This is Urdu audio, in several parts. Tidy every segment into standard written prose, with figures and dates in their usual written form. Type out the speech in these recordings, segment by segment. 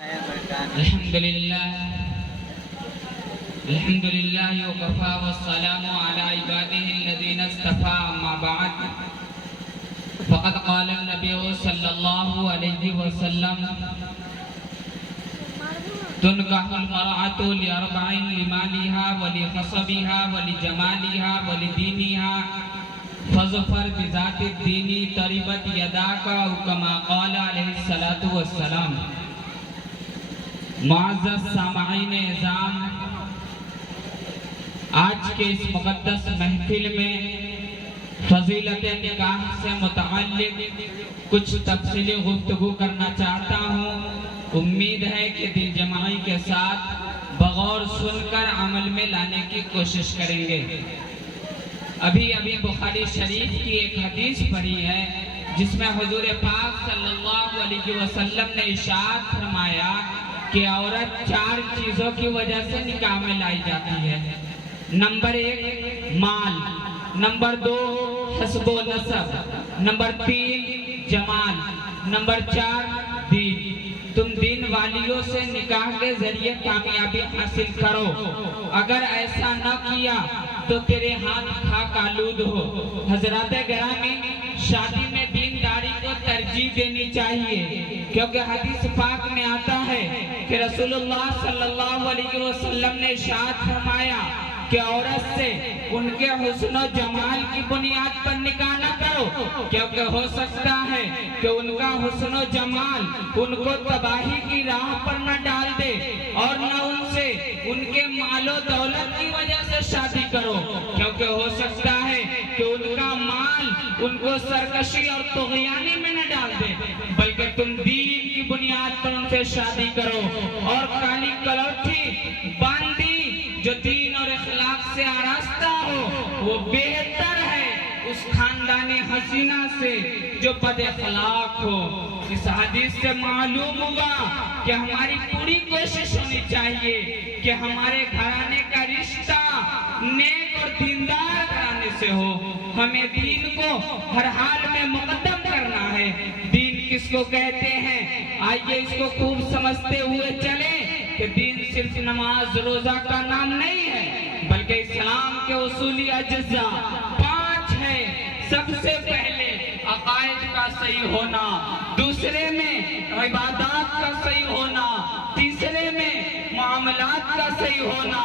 الحمد لله وكفى والسلام على عباده الذين اصطفى أما بعد فقد قال النبي صلى الله عليه وسلم تنكح المرأة لأربع لمالها ولحسبها ولجمالها ولدينها فاظفر بذات الدين تربت يداك أو كما قال عليه الصلاة والسلام۔ معزز سامعین اعظام، آج کے اس مقدس محفل میں فضیلت نکاح سے متعلق کچھ تفصیلی گفتگو کرنا چاہتا ہوں۔ امید ہے کہ دل جمعی کے ساتھ بغور سن کر عمل میں لانے کی کوشش کریں گے۔ ابھی بخاری شریف کی ایک حدیث پڑھی ہے جس میں حضور پاک صلی اللہ علیہ وسلم نے ارشاد فرمایا کہ عورت 4 چیزوں کی وجہ سے نکاح میں لائی جاتی ہے۔ نمبر 1 مال، نمبر 2 حسب و نسب، نمبر 3 جمال، نمبر 4 دین۔ تم دین والیوں سے نکاح کے ذریعے کامیابی حاصل کرو، اگر ایسا نہ کیا تو تیرے ہاتھ خاک آلود ہو۔ حضرات گرامی، شادی میں دینداری کو ترجیح دینی چاہیے، کیونکہ حدیث پاک میں آتا ہے کہ رسول اللہ صلی اللہ علیہ وسلم نے ارشاد فرمایا کہ عورت سے ان کے حسن و جمال کی بنیاد پر نکاح نہ کرو، کیونکہ ہو سکتا ہے کہ ان کا حسن و جمال ان کو تباہی کی راہ پر نہ ڈال دے، اور نہ ان سے ان کے مال و دولت کی وجہ سے شادی کرو، کیونکہ ہو سکتا ہے کہ ان کا مال ان کو سرکشی اور طغیانی میں نہ ڈال دے، بلکہ تم دین کی بنیاد پر ان سے شادی کرو۔ اور کالی کلوٹھی باندھی جو دین اور اخلاق سے آراستہ ہو وہ بہتر ہے اس خاندانی حسینہ سے جو بد اخلاق ہو۔ اس حدیث سے معلوم ہوا کہ ہماری پوری کوشش ہونی چاہیے کہ ہمارے گھرانے کا رشتہ نیک اور دیندار گھرانے سے ہو۔ ہمیں دین کو ہر حال میں مقدم کرنا ہے۔ دین کس کو کہتے ہیں؟ آئیے اس کو خوب سمجھتے ہوئے چلیں کہ دین صرف نماز روزہ کا نام نہیں ہے، بلکہ اسلام کے اصولی اجزاء 5 ہیں۔ سب سے پہلے عقائد کا صحیح ہونا، دوسرے میں عبادات کا صحیح ہونا، تیسرے میں معاملات کا صحیح ہونا،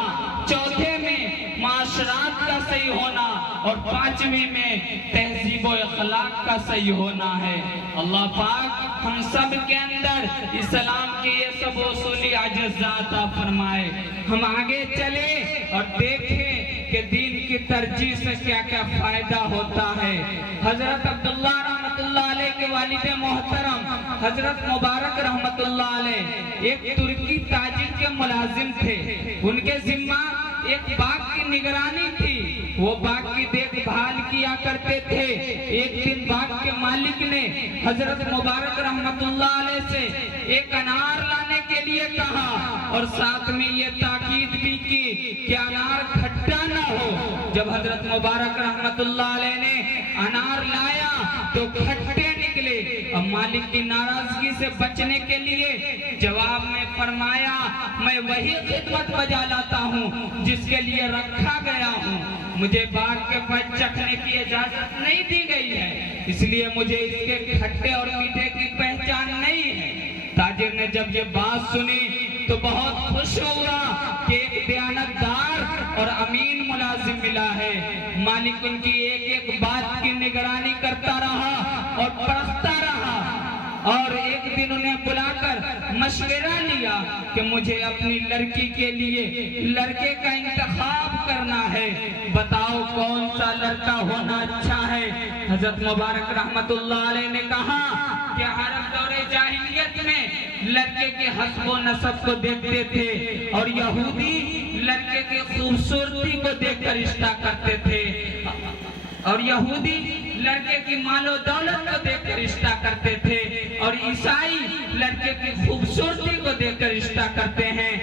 چوتھے میں معاشرات کا صحیح ہونا، اور 5ویں میں تہذیب و اخلاق کا صحیح ہونا ہے۔ اللہ پاک ہم سب کے اندر اسلام کے یہ سب اصولی اجزاء عطا فرمائے۔ ہم آگے چلے اور دیکھیں کہ دین کی ترجیح سے کیا کیا فائدہ ہوتا ہے۔ حضرت عبداللہ رحمت اللہ علیہ کے والد محترم حضرت مبارک رحمت اللہ علیہ ایک ترکی تاجر کے ملازم تھے۔ ان کے ذمہ ایک باغ کی نگرانی تھی، وہ باغ کی دیکھ بھال کیا کرتے تھے۔ ایک دن باغ کے مالک نے حضرت مبارک رحمت اللہ علیہ سے ایک انار لانے کے لیے کہا، اور ساتھ میں یہ تاکید بھی کی کہ انار کھٹا نہ ہو۔ جب حضرت مبارک رحمت اللہ علیہ نے انار لایا تو کھٹے نکلے۔ اب مالک کی ناراضگی سے بچنے کے لیے جواب میں فرمایا، میں وہی خدمت بجا لاتا ہوں جس کے لیے رکھا گیا ہوں، مجھے باغ کے پھل چکھنے کی اجازت نہیں دی گئی ہے، اس لیے مجھے اس کے کھٹے اور میٹھے کی پہچان نہیں ہے۔ تاجر نے جب یہ بات سنی تو بہت خوش ہوا کہ ایک دیانتدار اور امین ملازم ملا ہے۔ مالک ان کی ایک ایک بات کی نگرانی کرتا رہا اور پرکھتا رہا، اور ایک دن انہیں بلا کر مشورہ لیا کہ مجھے اپنی لڑکی کے لیے لڑکے کا انتخاب کرنا ہے، بتاؤ کون سا لڑکا ہونا اچھا ہے۔ حضرت مبارک رحمت اللہ علیہ نے کہا کہ عرب دور جاہلیت میں لڑکے کے حسب و نسب کو دیکھتے تھے، اور یہودی لڑکے کی خوبصورتی کو دیکھ کر رشتہ کرتے تھے، اور یہودی لڑکے کی مال و دولت کو دیکھ کر رشتہ کرتے تھے، اور عیسائی لڑکے کی خوبصورتی کو دیکھ کر رشتہ کرتے ہیں،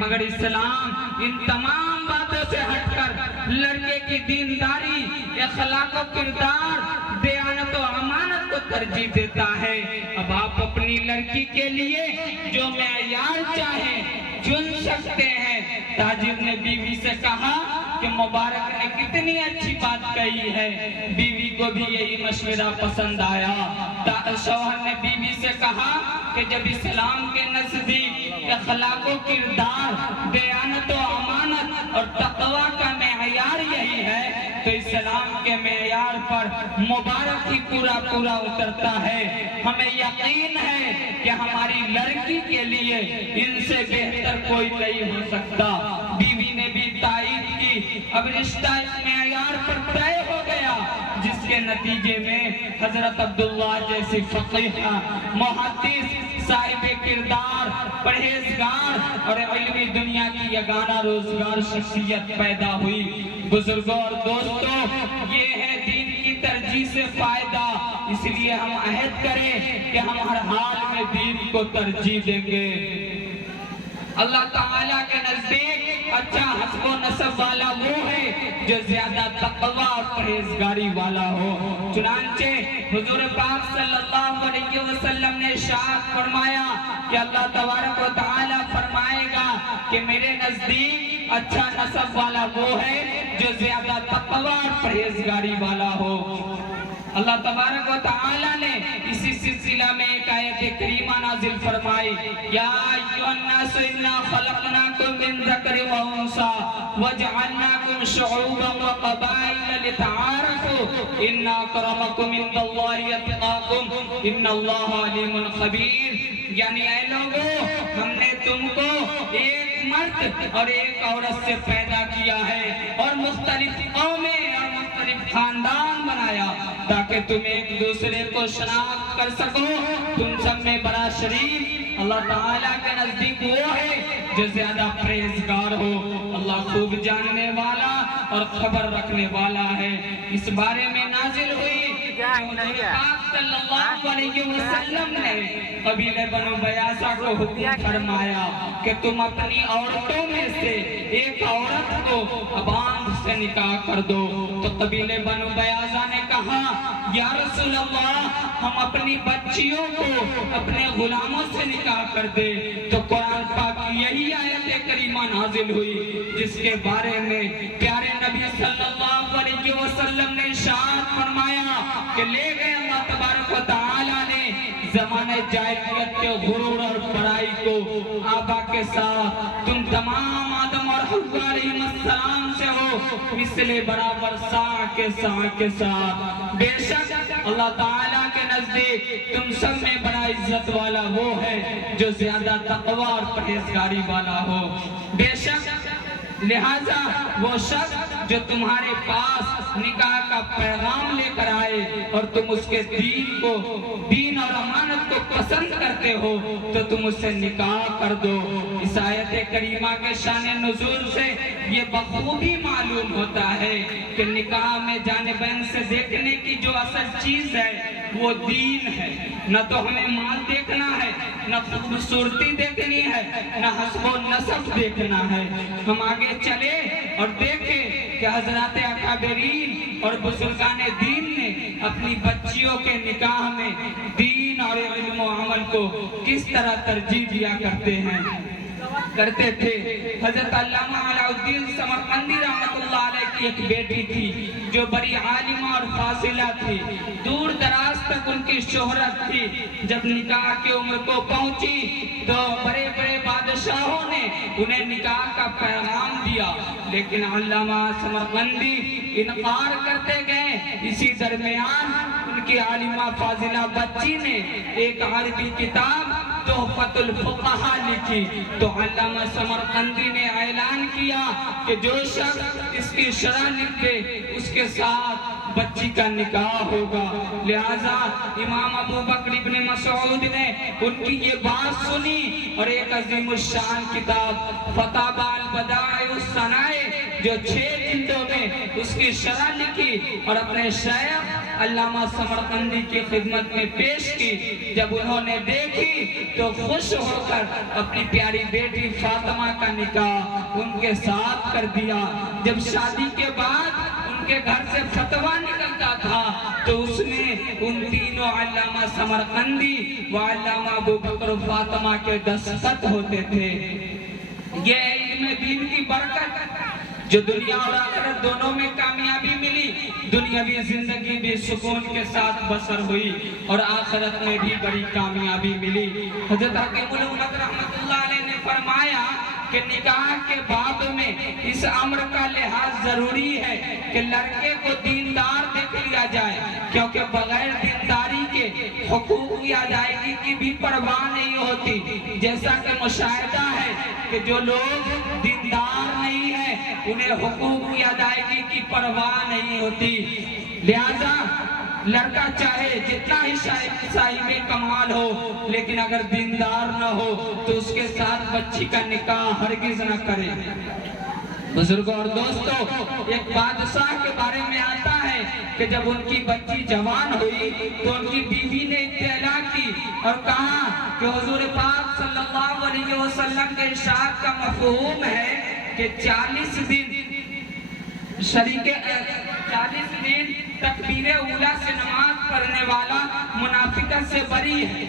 مگر اسلام ان تمام باتوں سے ہٹ کر لڑکے کی دینداری، اخلاق و کردار، دیانت و امانت کو ترجیح دیتا ہے۔ اب آپ اپنی لڑکی کے لیے جو معیار چاہیں چن سکتے ہیں۔ تاجر نے بیوی سے کہا کہ مبارک نے کتنی اچھی بات کہی ہے، بیوی کو بھی یہی مشورہ پسند آیا۔ شوہر نے بیوی سے کہا کہ جب اسلام کے نزدیک اخلاق و کردار، دیانت و امانت اور تقوی کا معیار یہی ہے تو اسلام کے معیار پر مبارک ہی پورا اترتا ہے۔ ہمیں یقین ہے کہ ہماری لڑکی کے لیے ان سے بہتر کوئی نہیں ہو سکتا۔ بیوی نے بھی تائید کی۔ اب رشتہ اس معیار پر طے ہو گیا جس کے نتیجے میں حضرت عبداللہ جیسی فقیہ، محدث، صاحب کردار، پرہیزگار اور علمی دنیا کی یگانہ روزگار شخصیت پیدا ہوئی۔ بزرگوں اور دوستوں، یہ ہے دین کی ترجیح سے فائدہ۔ اس لیے ہم عہد کریں کہ ہم ہر حال میں دین کو ترجیح دیں گے۔ اللہ تعالیٰ کے نزدیک اچھا حسب و نسب والا وہ ہے جو زیادہ تقوی اور پرہیزگاری والا ہو۔ چنانچہ حضور پاک صلی اللہ علیہ وسلم نے ارشاد فرمایا کہ اللہ تبارک و تعالیٰ فرمائے گا کہ میرے نزدیک اچھا نسب والا وہ ہے جو زیادہ تقوی اور پرہیزگاری والا ہو۔ اللہ تبارک و تعالیٰ نے اسی سلسلہ میں ایک آیت کریمہ نازل فرمائی، یا ایھا الناس انا خلقناکم من ذکر و انثی وجعلناکم شعوبا وقبائل لتعارفوا ان اکرمکم عند اللہ اتقاکم ان اللہ علیم خبیر۔ یعنی اے لوگوں، ہم نے تم کو ایک مرد اور ایک عورت سے پیدا کیا ہے اور مختلف قومیں اور مختلف خاندان بنایا تاکہ تم ایک دوسرے کو شناخت کر سکو۔ تم سب میں بڑا شریف اللہ تعالیٰ کے نزدیک وہ ہے جو زیادہ پرہیزگار ہو۔ اللہ خوب جاننے والا اور خبر رکھنے والا ہے۔ اس بارے میں نازل ہوئی کہ حضور پاک صلی اللہ علیہ وسلم نے قبیلہ بنو بیاسا کو حکم فرمایا کہ تم اپنی عورتوں میں سے ایک عورت کو اباندھ سے نکاح کر دو۔ تو قبیلہ بنو بیاسا نے کہا، یا رسول اللہ، ہم اپنی بچیوں کو اپنے غلاموں سے نکاح کر دے۔ تو قرآن پاک یہی آیت کریمہ نازل ہوئی جس کے بارے میں پیارے نبی صلی اللہ علیہ وسلم نے ارشاد فرمایا کہ لے گئے اللہ تبارک و تعالیٰ نے زمانہ جاہلیت کے غرور اور بڑائی کو آبا کے ساتھ تم تمام آدم اور حوا علیہ السلام سے ہو مثل برابر سا کے ساتھ۔ بے شک اللہ تعالیٰ کے نزدیک تم سب میں بڑا عزت والا وہ ہے جو زیادہ تقوی اور پرہیزگاری والا ہو۔ بے شک لہذا وہ شخص جو تمہارے پاس نکاح کا پیغام لے کر آئے اور تم اس کے دین اور امانت کو پسند کرتے ہو تو تم اس سے نکاح کر دو۔ اس آیت کریمہ کے شان نزول سے یہ بخوبی معلوم ہوتا ہے کہ نکاح میں جانبین سے دیکھنے کی جو اصل چیز ہے وہ دین ہے۔ نہ تو ہمیں مال دیکھنا ہے، نہ خوبصورتی دیکھنی ہے، نہ حسب و نسب دیکھنا ہے۔ ہم آگے چلے اور دیکھیں کہ حضرات اکابرین اور بزرگان دین نے اپنی بچیوں کے نکاح میں دین اور علم و عمل کو کس طرح ترجیح دیا کرتے تھے۔ حضرت علامہ علاء الدین سمرقندی رحمۃ اللہ علیہ کی ایک بیٹی تھی جو بڑی عالمہ اور فاضلہ تھی، دور دراز تک ان کی شہرت تھی۔ جب نکاح کی عمر کو پہنچی تو بڑے بڑے بادشاہوں نے انہیں نکاح کا پیغام دیا، لیکن علامہ سمرقندی انکار کرتے گئے۔ اسی درمیان ان کی عالمہ فاضلہ بچی نے ایک عربی کتاب تحفۃ الفقہا لکھی تو علامہ سمرقندی نے اعلان کیا کہ جو شخص اس کی شرح لکھ دے اس کے ساتھ بچی کا نکاح ہوگا۔ لہذا امام ابو بکر ابن مسعود نے ان کی یہ بات سنی اور ایک عظیم الشان کتاب فتاوی البدائع والصنائع جو 6 جلدوں میں اس کی شرح لکھی اور اپنے شیخ علامہ سمرقندی کی خدمت میں پیش کی۔ جب انہوں نے دیکھی تو خوش ہو کر اپنی پیاری بیٹی فاطمہ کا نکاح ان کے ساتھ کر دیا۔ جب شادی کے بعد ان کے گھر سے فتویٰ نکلتا تھا تو اس میں ان تینوں علامہ سمرقندی و علامہ ابوبکر و فاطمہ کے دستخط ہوتے تھے۔ یہ علم دین کی برکت جو دنیا اور آخرت دونوں میں کامیابی ملی، دنیاوی زندگی بھی سکون کے ساتھ بسر ہوئی اور آخرت میں بھی بڑی کامیابی ملی۔ حضرت حکیم الامت رحمت اللہ علیہ نے فرمایا کہ نکاح کے باب میں اس امر کا لحاظ ضروری ہے کہ لڑکے کو دیندار دیکھ لیا جائے، کیونکہ بغیر دینداری کے حقوق کی ادائیگی کی بھی پرواہ نہیں ہوتی۔ جیسا کہ مشاہدہ ہے کہ جو لوگ دیندار نہیں ہیں انہیں حقوق کی ادائیگی کی پرواہ نہیں ہوتی۔ لہذا لڑکا چاہے جتنا ہی صاحب کمال ہو لیکن اگر دیندار نہ ہو تو اس کے ساتھ بچی کا نکاح ہرگز نہ کرے۔ بزرگوں اور دوستوں، ایک بادشاہ کے بارے میں آتا ہے کہ جب ان کی بچی جوان ہوئی تو ان کی بیوی نے اطلاع کی اور کہا کہ حضور پاک صلی اللہ علیہ وسلم کے ارشاد کا مفہوم ہے کہ 40 دن تکبیر اولیٰ سے نماز پڑھنے والا منافقت سے بری ہے۔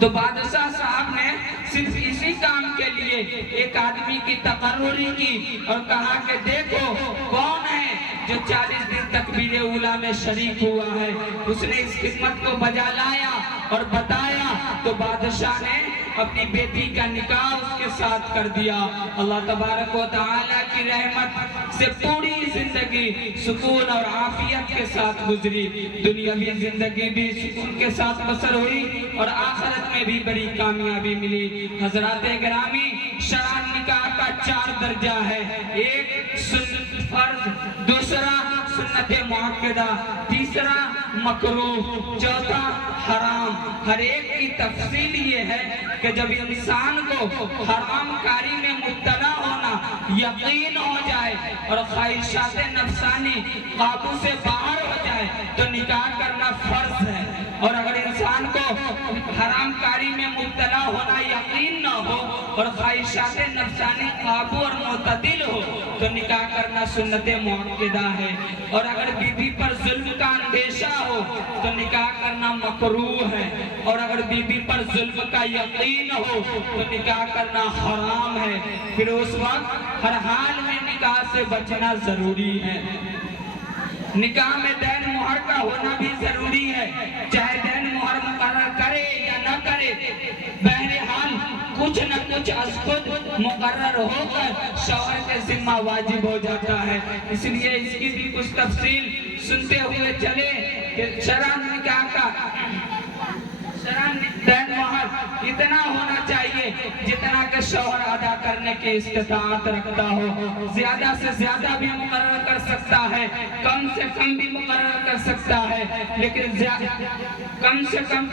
تو بادشاہ صاحب نے صرف اسی کام کے لیے ایک آدمی کی تقرری کی اور کہا کہ دیکھو کون ہے جو 40 دن تکبیر اولیٰ میں شریک ہوا ہے۔ اس نے اس خدمت کو بجا لایا اور بتایا تو بادشاہ نے اپنی بیٹی کا نکاح اس کے ساتھ کر دیا۔ اللہ تبارک و تعالیٰ کی رحمت سے پوری زندگی سکون اور عافیت کے ساتھ گزری، دنیاوی زندگی بھی سکون کے ساتھ بسر ہوئی اور آخرت میں بھی بڑی کامیابی ملی۔ حضرات گرامی، شرع نکاح کا 4 درجہ ہے، ایک سنت فرض، دوسرا سنت مؤکدہ، تیسرا مکروہ، چوتھا حرام۔ ہر ایک کی تفصیل یہ ہے کہ جب انسان کو حرام کاری میں مبتلا ہونا یقین ہو جائے اور خواہشات نفسانی قابو سے باہر ہو جائے تو نکاح کرنا فرض ہے، اور اگر انسان کو حرام کاری میں مبتلا ہونا یقین نہ ہو اور خواہشات نفسانی قابو اور معتدل ہو تو نکاح کرنا سنت مؤکدہ ہے، اور اگر بیوی پر ظلم کا اندیشہ ہو تو نکاح کرنا مکروہ ہے، اور اگر بیوی پر ظلم کا یقین ہو تو نکاح کرنا حرام ہے۔ پھر اس وقت ہر حال میں نکاح سے بچنا ضروری ہے۔ نکاح میں دین مہر کا ہونا بھی ضروری ہے، چاہے دین مہر مقرر کرے یا نہ کرے، بہرحال کچھ نہ کچھ از خود مقرر ہو کر شوہر کے ذمہ واجب ہو جاتا ہے۔ اس لیے اس کی بھی کچھ تفصیل سنتے ہوئے چلے کہ شرع نکاح کا دین مہر اتنا ہونا چاہیے جتنا کہ شوہر ادا کرنے کی استطاعت رکھتا ہو، زیادہ سے زیادہ بھی مقرر کر سکتا ہے، کم سے کم بھی مقرر کر سکتا ہے، لیکن کم سے کم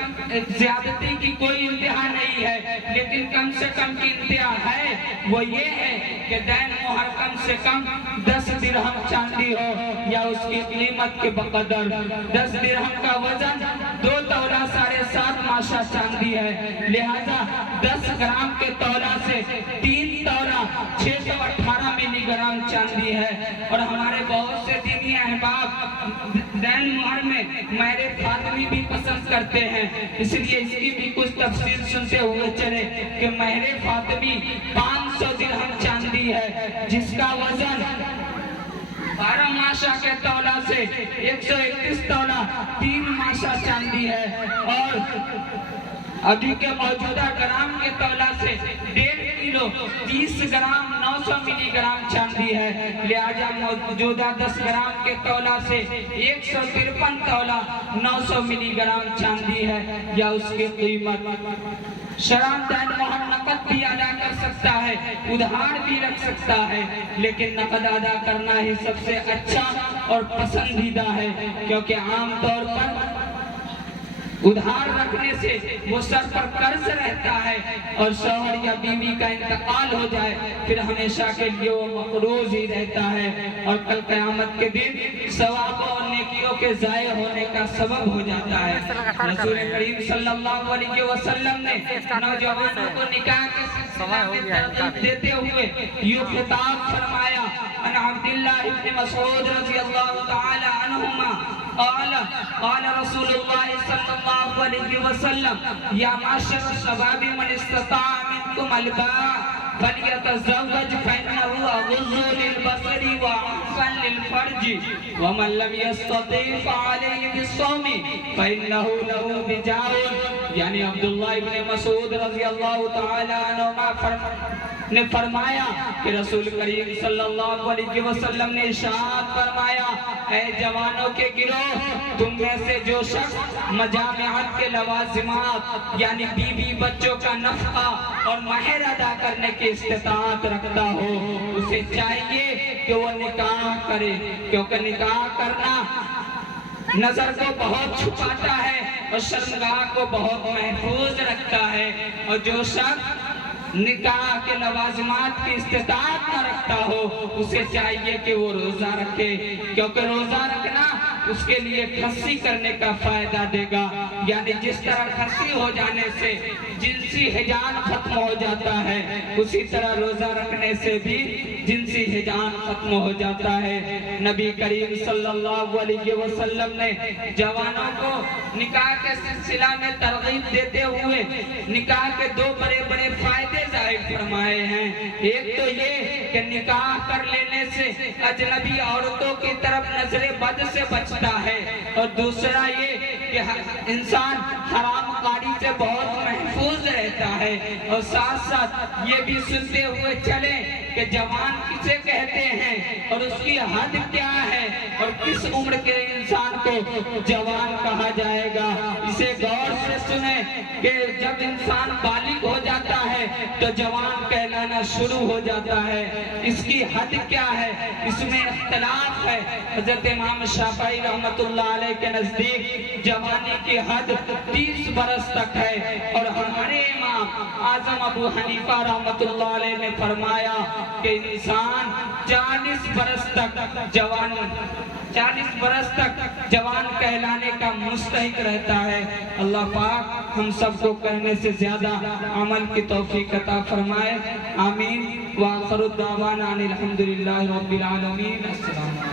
زیادتی کی کوئی انتہا نہیں ہے، لیکن کم سے کم کی انتہا ہے وہ یہ ہے کہ دین مہر کم سے کم 10 درہم چاندی ہو یا اس کی قیمت کے بقدر۔ 10 درہم کا وزن 2 تولہ 7.5 ماشا چاندی ہے، لہذا 10 گرام کے تولہ سے 3 تولہ 618 ملی گرام چاندی ہے۔ اور ہمارے بہت سے دینی احباب دین مہر میں مہر فاطمی بھی پسند کرتے ہیں، اس لیے اس کی بھی کچھ تفصیل سنتے ہوئے چلے کہ مہر فاطمی 500 درہم چاندی ہے، جس کا وزن 12 ماشا کے تولہ سے 131 تولہ 3 ماشا چاندی ہے، اور ابھی کے موجودہ گرام کے تولہ سے 1.5 کلو 30 گرام 900 ملی گرام چاندی ہے، لہذا موجودہ 10 گرام کے تولہ سے 153 تولہ 900 ملی گرام چاندی ہے یا اس کی قیمت۔ شرع دین مہر نقد بھی ادا کر سکتا ہے، ادھار بھی رکھ سکتا ہے، لیکن نقد ادا کرنا ہی سب سے اچھا اور پسندیدہ ہے، کیونکہ عام طور پر ادھار رکھنے سے وہ سر پر قرض رہتا ہے، اور شوہر یا بیوی کا انتقال ہو جائے پھر ہمیشہ کے لیے وہ مقروض ہی رہتا ہے، اور کل قیامت کے دن ثواب اور نیکیوں کے ضائع ہونے کا سبب ہو جاتا ہے۔ رسول کریم صلی اللہ علیہ وسلم نے نوجوانوں کو نکاح کے سلسلہ میں ترغیب دیتے ہوئے یوں خطاب فرمایا: عن عبداللہ ابن مسعود رضی اللہ تعالی عنہما قال رسول اللہ صلی اللہ علیہ وسلم: یا معاشر الشباب من استطاع منکم الباء فلیتزوج فإنہ اغض للبصر واحسن للفرج ومن لم یستطع فعلیہ بالصوم فإنہ لہ وجاء۔ یعنی عبداللہ ابن مسعود رضی اللہ تعالی عنہ نے فرمایا کہ رسول کریم صلی اللہ علیہ وسلم نے ارشاد فرمایا: اے جوانوں کے گروہ، تم میں سے جو شخص مجامعت کے لوازمات یعنی بیوی بچوں کا نفقہ اور مہر ادا کرنے کی استطاعت رکھتا ہو، اسے چاہیے کہ وہ نکاح کرے، کیونکہ نکاح کرنا نظر کو بہت چھپاتا ہے اور شرمگاہ کو بہت محفوظ رکھتا ہے، اور جو شخص نکاح کے لوازمات کی استطاعت نہ رکھتا ہو اسے چاہیے کہ وہ روزہ رکھے، کیونکہ روزہ رکھنا اس کے لیے کھسی کرنے کا فائدہ دے گا۔ یعنی جس طرح کھسی ہو جانے سے جنسی ہجان ختم ہو جاتا ہے، اسی طرح روزہ رکھنے سے بھی جنسی ہجان ختم ہو جاتا ہے۔ نبی کریم صلی اللہ علیہ وسلم نے جوانوں کو نکاح کے سلسلہ میں ترغیب دیتے ہوئے نکاح کے دو بڑے بڑے فائدے ظاہر فرمائے ہیں۔ ایک تو یہ کہ نکاح کر لینے سے اجنبی عورتوں کی طرف نظر بد سے بچتا ہے، اور دوسرا یہ کہ انسان حرام کاری سے بہت محفوظ رہتا ہے، اور ساتھ ساتھ یہ بھی سنتے ہوئے چلیں کہ جوان کسے کہتے ہیں اور اس کی حد کیا ہے اور کس عمر کے انسان کو جوان کہا جائے گا۔ اسے غور سے سنیں کہ جب انسان بالغ ہو جاتا ہے تو جوان کہلانا شروع ہو جاتا ہے، اس کی حد کیا ہے اس میں اختلاف ہے۔ حضرت امام شافعی رحمت اللہ علیہ کے نزدیک جوانی کی حد 30 برس تک ہے، اور ہمارے امام اعظم ابو حنیفہ رحمت اللہ علیہ نے فرمایا کہ انسان 40 برس تک جوان کہلانے کا مستحق رہتا ہے۔ اللہ پاک ہم سب کو کہنے سے زیادہ عمل کی توفیق عطا فرمائے، آمین۔ وآخر الدعوانا ان الحمدللہ رب العالمین۔ السلام علیکم۔